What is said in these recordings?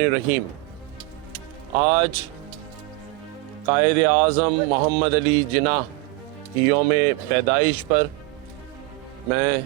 الرحمن الرحیم۔ آج قائد اعظم محمد علی جناح کی یوم پیدائش پر میں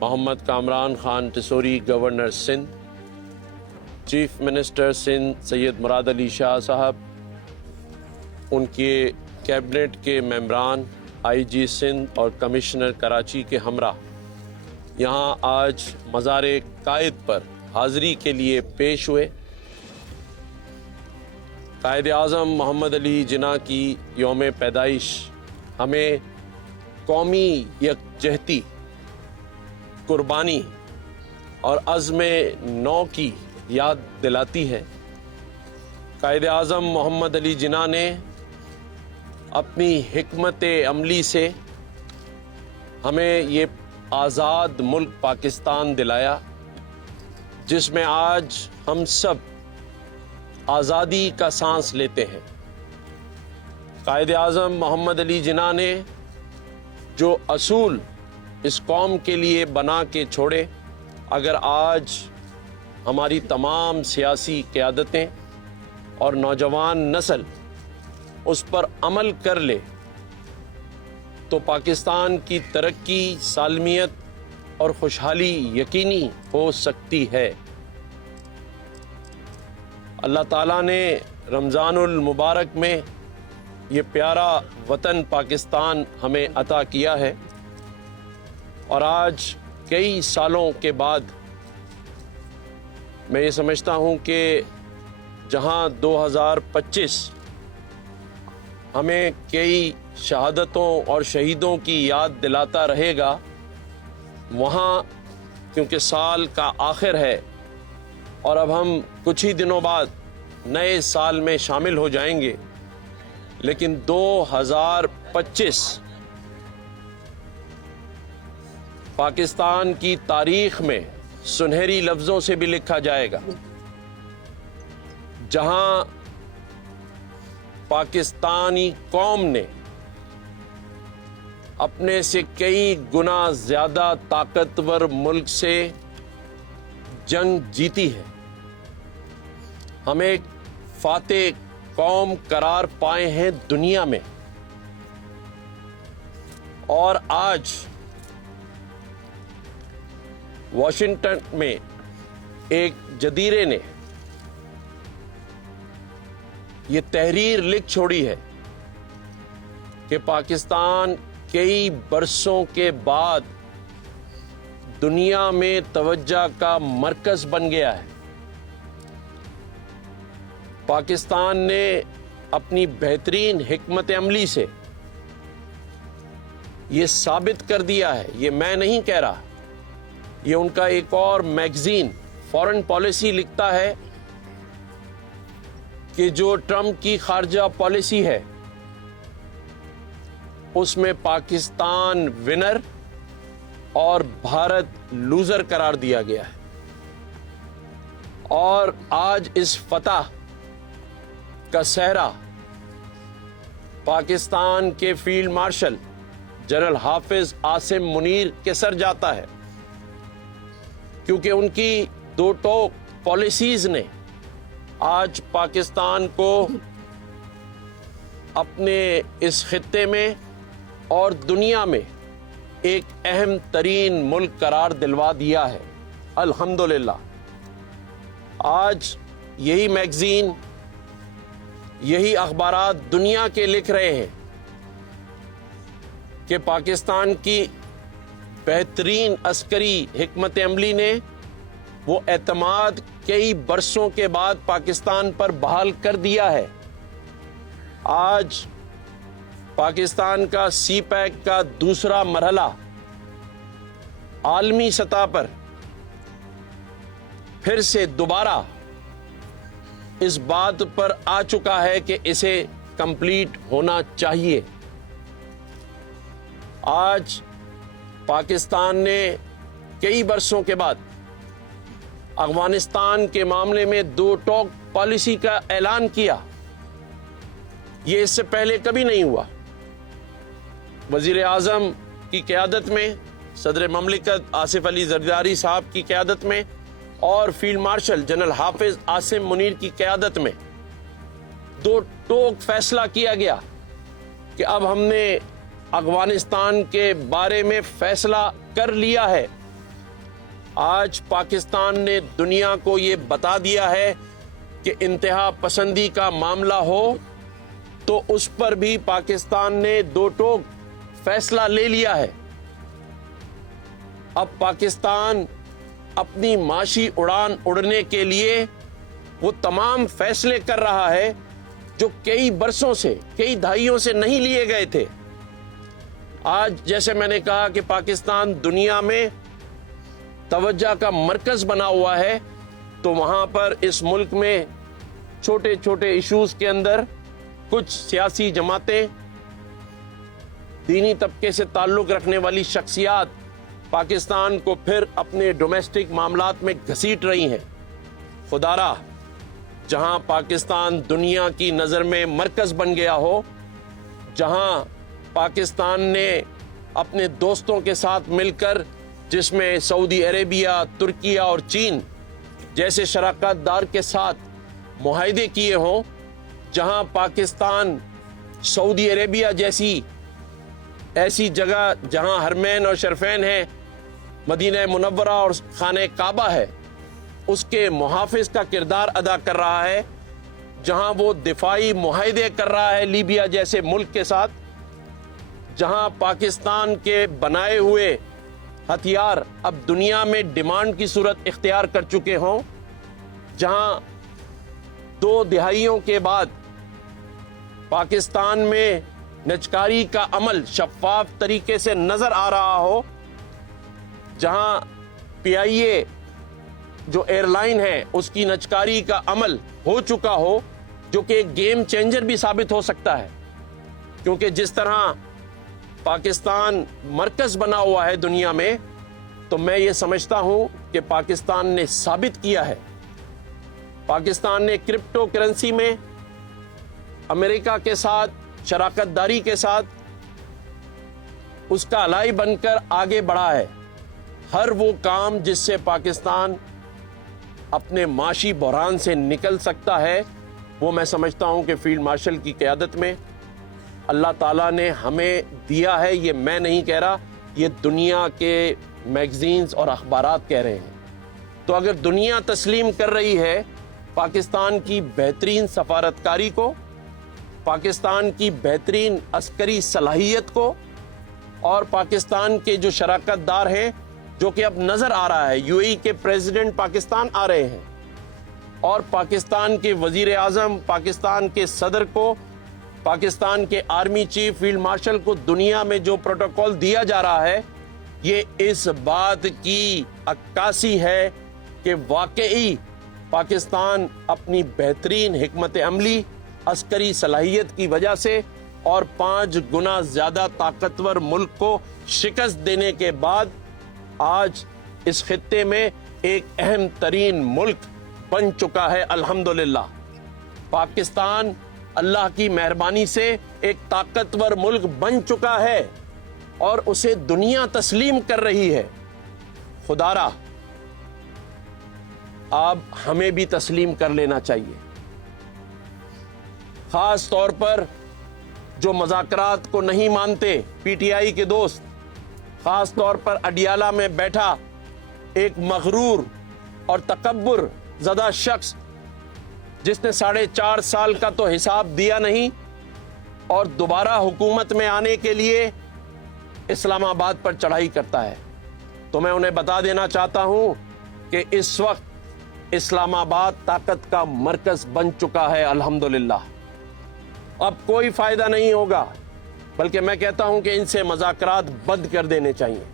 Muhammad Kamran Khan Tessori governor Sindh, chief minister Sindh Syed Murad Ali Shah sahab, ان کے کیبنٹ کے ممبران، آئی جی سندھ اور کمشنر کراچی کے ہمراہ یہاں آج مزار قائد پر حاضری کے لیے پیش ہوئے۔ قائد اعظم محمد علی جناح کی یوم پیدائش ہمیں قومی یکجہتی، قربانی اور عزم نو کی یاد دلاتی ہے۔ قائد اعظم محمد علی جناح نے اپنی حکمت عملی سے ہمیں یہ آزاد ملک پاکستان دلایا، جس میں آج ہم سب آزادی کا سانس لیتے ہیں۔ قائد اعظم محمد علی جناح نے جو اصول اس قوم کے لیے بنا کے چھوڑے، اگر آج ہماری تمام سیاسی قیادتیں اور نوجوان نسل اس پر عمل کر لے تو پاکستان کی ترقی، سالمیت اور خوشحالی یقینی ہو سکتی ہے۔ اللہ تعالیٰ نے رمضان المبارک میں یہ پیارا وطن پاکستان ہمیں عطا کیا ہے، اور آج کئی سالوں کے بعد میں یہ سمجھتا ہوں کہ جہاں 2025 ہمیں کئی شہادتوں اور شہیدوں کی یاد دلاتا رہے گا، وہاں کیونکہ سال کا آخر ہے اور اب ہم کچھ ہی دنوں بعد نئے سال میں شامل ہو جائیں گے، لیکن 2025 پاکستان کی تاریخ میں سنہری لفظوں سے بھی لکھا جائے گا، جہاں پاکستانی قوم نے اپنے سے کئی گنا زیادہ طاقتور ملک سے جنگ جیتی ہے، ہم ایک فاتح قوم قرار پائے ہیں دنیا میں، اور آج واشنگٹن میں ایک جدیرے نے یہ تحریر لکھ چھوڑی ہے کہ پاکستان کئی برسوں کے بعد دنیا میں توجہ کا مرکز بن گیا ہے۔ پاکستان نے اپنی بہترین حکمت عملی سے یہ ثابت کر دیا ہے، یہ میں نہیں کہہ رہا، یہ ان کا ایک اور میگزین فارن پالیسی لکھتا ہے کہ جو ٹرمپ کی خارجہ پالیسی ہے اس میں پاکستان ونر اور بھارت لوزر قرار دیا گیا ہے، اور آج اس فتح کا سہرا پاکستان کے فیلڈ مارشل جنرل حافظ عاصم منیر کے سر جاتا ہے، کیونکہ ان کی دو ٹوک پالیسیز نے آج پاکستان کو اپنے اس خطے میں اور دنیا میں ایک اہم ترین ملک قرار دلوا دیا ہے، الحمدللہ۔ آج یہی میگزین، یہی اخبارات دنیا کے لکھ رہے ہیں کہ پاکستان کی بہترین عسکری حکمت عملی نے وہ اعتماد کئی برسوں کے بعد پاکستان پر بحال کر دیا ہے۔ آج پاکستان کا سی پیک کا دوسرا مرحلہ عالمی سطح پر پھر سے دوبارہ اس بات پر آ چکا ہے کہ اسے کمپلیٹ ہونا چاہیے۔ آج پاکستان نے کئی برسوں کے بعد افغانستان کے معاملے میں دو ٹوک پالیسی کا اعلان کیا، یہ اس سے پہلے کبھی نہیں ہوا۔ وزیر اعظم کی قیادت میں، صدر مملکت آصف علی زرداری صاحب کی قیادت میں اور فیلڈ مارشل جنرل حافظ عاصم منیر کی قیادت میں دو ٹوک فیصلہ کیا گیا کہ اب ہم نے افغانستان کے بارے میں فیصلہ کر لیا ہے۔ آج پاکستان نے دنیا کو یہ بتا دیا ہے کہ انتہا پسندی کا معاملہ ہو تو اس پر بھی پاکستان نے دو ٹوک فیصلہ لے لیا ہے۔ اب پاکستان اپنی معاشی اڑان اڑنے کے لیے وہ تمام فیصلے کر رہا ہے جو کئی برسوں سے، کئی دہائیوں سے نہیں لیے گئے تھے۔ آج جیسے میں نے کہا کہ پاکستان دنیا میں توجہ کا مرکز بنا ہوا ہے، تو وہاں پر اس ملک میں چھوٹے چھوٹے ایشوز کے اندر کچھ سیاسی جماعتیں، دینی طبقے سے تعلق رکھنے والی شخصیات پاکستان کو پھر اپنے ڈومیسٹک معاملات میں گھسیٹ رہی ہیں۔ خدارا جہاں پاکستان دنیا کی نظر میں مرکز بن گیا ہو، جہاں پاکستان نے اپنے دوستوں کے ساتھ مل کر، جس میں سعودی عربیہ، ترکیہ اور چین جیسے شراکت دار کے ساتھ معاہدے کیے ہوں، جہاں پاکستان سعودی عربیہ جیسی ایسی جگہ جہاں حرمین اور شرفین ہیں، مدینہ منورہ اور خانہ کعبہ ہے، اس کے محافظ کا کردار ادا کر رہا ہے، جہاں وہ دفاعی معاہدے کر رہا ہے لیبیا جیسے ملک کے ساتھ، جہاں پاکستان کے بنائے ہوئے ہتھیار اب دنیا میں ڈیمانڈ کی صورت اختیار کر چکے ہوں، جہاں 2 دہائیوں کے بعد پاکستان میں نجکاری کا عمل شفاف طریقے سے نظر آ رہا ہو، جہاں پی آئی اے جو ایئر لائن ہے اس کی نجکاری کا عمل ہو چکا ہو، جو کہ ایک گیم چینجر بھی ثابت ہو سکتا ہے، کیونکہ جس طرح پاکستان مرکز بنا ہوا ہے دنیا میں، تو میں یہ سمجھتا ہوں کہ پاکستان نے ثابت کیا ہے۔ پاکستان نے کرپٹو کرنسی میں امریکہ کے ساتھ شراکت داری کے ساتھ اس کا الائی بن کر آگے بڑھا ہے۔ ہر وہ کام جس سے پاکستان اپنے معاشی بحران سے نکل سکتا ہے، وہ میں سمجھتا ہوں کہ فیلڈ مارشل کی قیادت میں اللہ تعالیٰ نے ہمیں دیا ہے۔ یہ میں نہیں کہہ رہا، یہ دنیا کے میگزینز اور اخبارات کہہ رہے ہیں۔ تو اگر دنیا تسلیم کر رہی ہے پاکستان کی بہترین سفارتکاری کو، پاکستان کی بہترین عسکری صلاحیت کو، اور پاکستان کے جو شراکت دار ہیں، جو کہ اب نظر آ رہا ہے، یو اے ای کے پریزیڈنٹ پاکستان آ رہے ہیں، اور پاکستان کے وزیر اعظم، پاکستان کے صدر کو، پاکستان کے آرمی چیف فیلڈ مارشل کو دنیا میں جو پروٹوکول دیا جا رہا ہے، یہ اس بات کی عکاسی ہے کہ واقعی پاکستان اپنی بہترین حکمت عملی، عسکری صلاحیت کی وجہ سے اور 5 گنا زیادہ طاقتور ملک کو شکست دینے کے بعد آج اس خطے میں ایک اہم ترین ملک بن چکا ہے۔ الحمدللہ پاکستان اللہ کی مہربانی سے ایک طاقتور ملک بن چکا ہے اور اسے دنیا تسلیم کر رہی ہے۔ خدارا اب ہمیں بھی تسلیم کر لینا چاہیے، خاص طور پر جو مذاکرات کو نہیں مانتے، پی ٹی آئی کے دوست، خاص طور پر اڈیالہ میں بیٹھا ایک مغرور اور تکبر زدہ شخص جس نے 4.5 سال کا تو حساب دیا نہیں اور دوبارہ حکومت میں آنے کے لیے اسلام آباد پر چڑھائی کرتا ہے۔ تو میں انہیں بتا دینا چاہتا ہوں کہ اس وقت اسلام آباد طاقت کا مرکز بن چکا ہے۔ الحمدللہ اب کوئی فائدہ نہیں ہوگا، بلکہ میں کہتا ہوں کہ ان سے مذاکرات بند کر دینے چاہیے،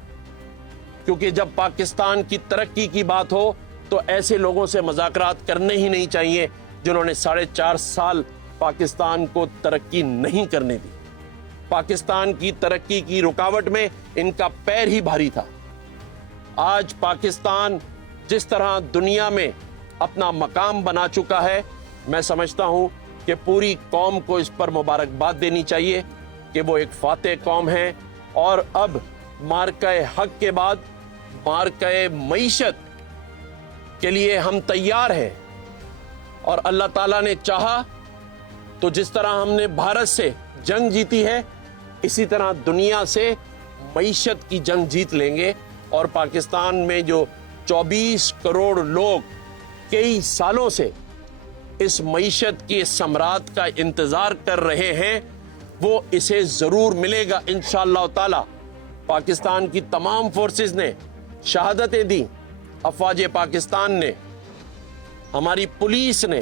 کیونکہ جب پاکستان کی ترقی کی بات ہو تو ایسے لوگوں سے مذاکرات کرنے ہی نہیں چاہیے جنہوں نے 4.5 سال پاکستان کو ترقی نہیں کرنے دی۔ پاکستان کی ترقی کی رکاوٹ میں ان کا پیر ہی بھاری تھا۔ آج پاکستان جس طرح دنیا میں اپنا مقام بنا چکا ہے، میں سمجھتا ہوں کہ پوری قوم کو اس پر مبارکباد دینی چاہیے کہ وہ ایک فاتح قوم ہے، اور اب مارکہ حق کے بعد مارکہ معیشت کے لیے ہم تیار ہیں، اور اللہ تعالیٰ نے چاہا تو جس طرح ہم نے بھارت سے جنگ جیتی ہے، اسی طرح دنیا سے معیشت کی جنگ جیت لیں گے، اور پاکستان میں جو 24 کروڑ لوگ کئی سالوں سے اس معیشت کی ثمرات کا انتظار کر رہے ہیں، وہ اسے ضرور ملے گا انشاءاللہ تعالی۔ پاکستان کی تمام فورسز نے شہادتیں دی، افواج پاکستان نے، ہماری پولیس نے،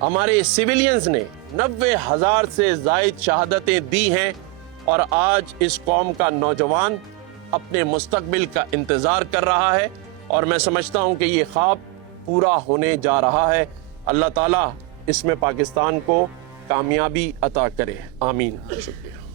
ہمارے سیولینز نے 90,000 سے زائد شہادتیں دی ہیں، اور آج اس قوم کا نوجوان اپنے مستقبل کا انتظار کر رہا ہے، اور میں سمجھتا ہوں کہ یہ خواب پورا ہونے جا رہا ہے۔ اللہ تعالیٰ اس میں پاکستان کو کامیابی عطا کرے، آمین۔ شکریہ۔